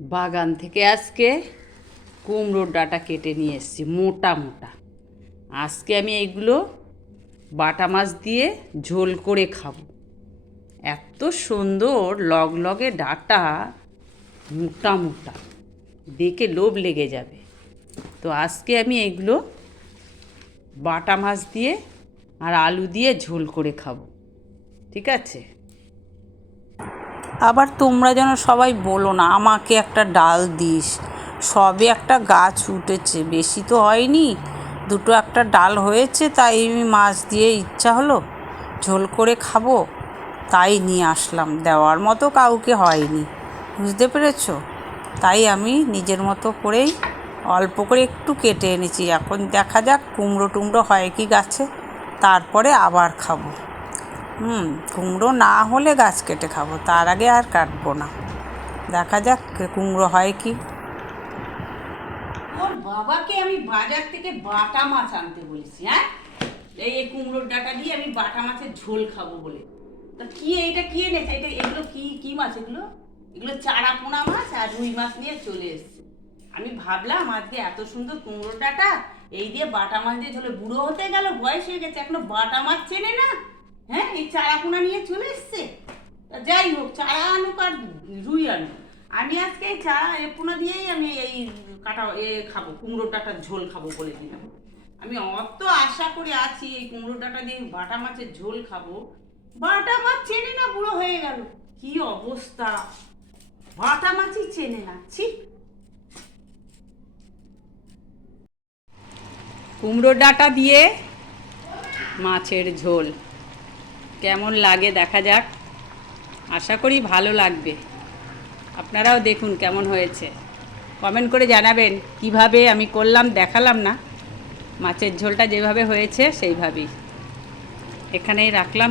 বাগান থেকে আজকে কুমড়োর ডাঁটা কেটে নিয়ে এসেছি মোটা মোটা। আজকে আমি এইগুলো বাটা মাছ দিয়ে ঝোল করে খাবো। এত সুন্দর লগলগে ডাঁটা, মোটা মোটা, দেখে লোভ লেগে যাবে। তো আজকে আমি এইগুলো বাটা মাছ দিয়ে আর আলু দিয়ে ঝোল করে খাবো, ঠিক আছে? আবার তোমরা যেন সবাই বলো না আমাকে একটা ডাল দিস। সবে একটা গাছ উঠেছে, বেশি তো হয়নি, দুটো একটা ডাল হয়েছে, তাই আমি মাছ দিয়ে ইচ্ছা হলো ঝোল করে খাবো, তাই নিয়ে আসলাম। দেওয়ার মতো কাউকে হয়নি, বুঝতে পেরেছো? তাই আমি নিজের মতো করেই অল্প করে একটু কেটে এনেছি। এখন দেখা যাক কুমড়ো টুমড়ো হয় কি গাছে, তারপরে আবার খাবো। কুমড়ো না হলে গাছ কেটে খাবো, তার আগে আর কাটবো না। দেখা যাক কুমড়ো হয় কি। ওর বাবাকে আমি বাজার থেকে বাটা মাছ আনতে বলেছি। এই কুমড়োর ডাঁটা দিয়ে আমি বাটা মাছের ঝোল খাবো বলে। তা কি এটা কি এনেছে? এগুলো কি কি মাছ? এগুলো এগুলো চারা পোনা মাছ আর রুই মাছ নিয়ে চলে এসছে। আমি ভাবলাম আজকে এত সুন্দর কুমড়োর ডাঁটা এই দিয়ে বাটা মাছ দিয়ে ঝোলে, বুড়ো হতে গেল, বয়স হয়ে গেছে, এখনো বাটা মাছ চেনে না। এই চারা পোনা নিয়ে চলে এসছে। যাই হোক, চারা আনুক আর রুই আনুক, আমি আজকে এই চারা পোনা দিয়েই আমি এই কাটা খাবো, কুমড়োর ডাঁটার ঝোল খাবো বলে দিলাম। আমি অত আশা করে আছি এই কুমড়োর ডাঁটা দিয়ে বাটা মাছের ঝোল খাবো। বাটা মাছ চেনে না, বুড়ো হয়ে গেল, কি অবস্থা! বাটা মাছই চেনে না, ছি। কুমড়োর ডাঁটা দিয়ে মাছের ঝোল কেমন লাগে দেখা যাক। আশা করি ভালো লাগবে। আপনারাও দেখুন কেমন হয়েছে, কমেন্ট করে জানাবেন। কিভাবে আমি করলাম দেখালাম না, মাছের ঝোলটা যেভাবে হয়েছে সেইভাবেই। এখানেই রাখলাম।